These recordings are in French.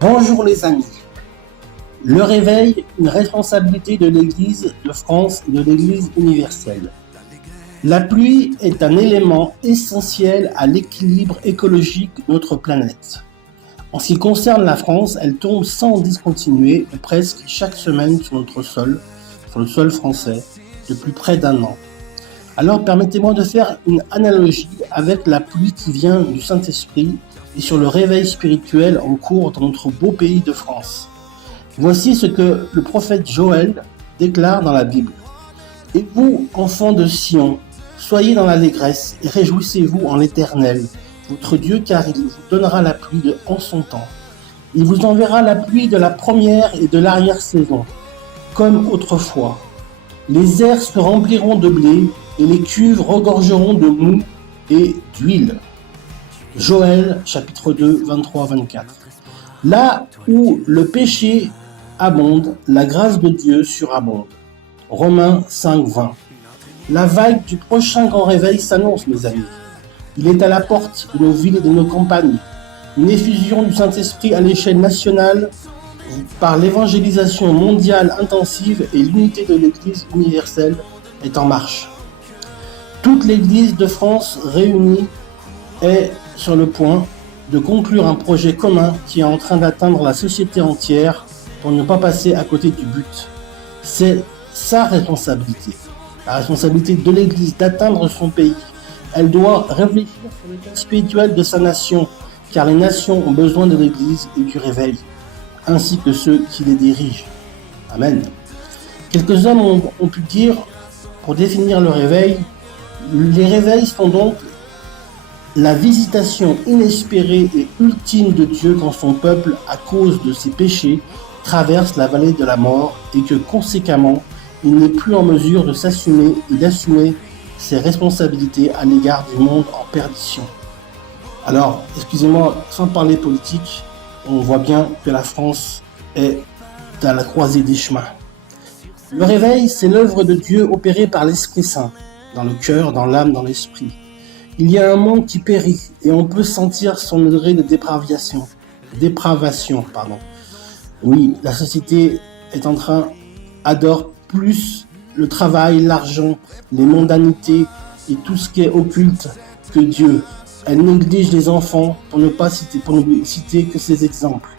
Bonjour les amis. Le réveil, une responsabilité de l'Église de France et de l'Église universelle. La pluie est un élément essentiel à l'équilibre écologique de notre planète. En ce qui concerne la France, elle tombe sans discontinuer presque chaque semaine sur notre sol, sur le sol français, depuis près d'un an. Alors permettez-moi de faire une analogie avec la pluie qui vient du Saint-Esprit et sur le réveil spirituel en cours dans notre beau pays de France. Voici ce que le prophète Joël déclare dans la Bible. Et vous, enfants de Sion, soyez dans l'allégresse et réjouissez-vous en l'Éternel, votre Dieu, car il vous donnera la pluie en son temps. Il vous enverra la pluie de la première et de l'arrière-saison, comme autrefois. Les airs se rempliront de blé et les cuves regorgeront de mou et d'huile. Joël, chapitre 2, 23-24. Là où le péché abonde, la grâce de Dieu surabonde. Romains 5, 20. La vague du prochain grand réveil s'annonce, mes amis. Il est à la porte de nos villes et de nos campagnes. Une effusion du Saint-Esprit à l'échelle nationale par l'évangélisation mondiale intensive et l'unité de l'Église universelle est en marche. Toute l'Église de France réunie est sur le point de conclure un projet commun qui est en train d'atteindre la société entière pour ne pas passer à côté du but. C'est sa responsabilité, la responsabilité de l'Église d'atteindre son pays. Elle doit réfléchir sur l'état spirituel de sa nation, car les nations ont besoin de l'Église et du réveil, ainsi que ceux qui les dirigent. Amen. Quelques hommes ont pu dire, pour définir le réveil, les réveils sont donc la visitation inespérée et ultime de Dieu quand son peuple, à cause de ses péchés, traverse la vallée de la mort et que conséquemment, il n'est plus en mesure de s'assumer et d'assumer ses responsabilités à l'égard du monde en perdition. Alors, excusez-moi, sans parler politique, on voit bien que la France est à la croisée des chemins. Le réveil, c'est l'œuvre de Dieu opérée par l'Esprit Saint, dans le cœur, dans l'âme, dans l'esprit. Il y a un monde qui périt et on peut sentir son degré de dépravation. Oui, la société est en train, adore plus le travail, l'argent, les mondanités et tout ce qui est occulte que Dieu. Elle néglige les enfants pour ne citer que ces exemples.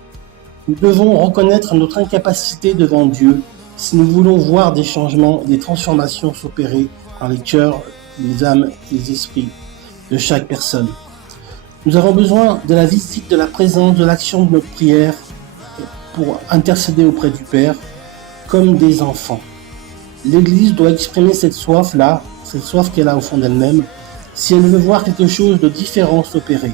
Nous devons reconnaître notre incapacité devant Dieu si nous voulons voir des changements, des transformations s'opérer dans les cœurs, les âmes et les esprits de chaque personne. Nous avons besoin de la visite, de la présence, de l'action de notre prière pour intercéder auprès du Père comme des enfants. L'Église doit exprimer cette soif-là, cette soif qu'elle a au fond d'elle-même, si elle veut voir quelque chose de différent s'opérer.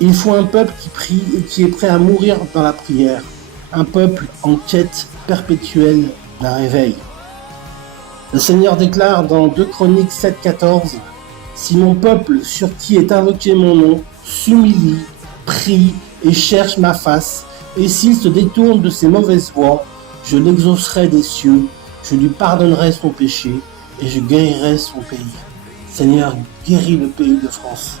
Il faut un peuple qui prie et qui est prêt à mourir dans la prière, un peuple en quête perpétuelle d'un réveil. Le Seigneur déclare dans 2 Chroniques 7,14 « Si mon peuple sur qui est invoqué mon nom s'humilie, prie et cherche ma face, et s'il se détourne de ses mauvaises voies, je l'exaucerai des cieux, je lui pardonnerai son péché et je guérirai son pays. » Seigneur, guéris le pays de France.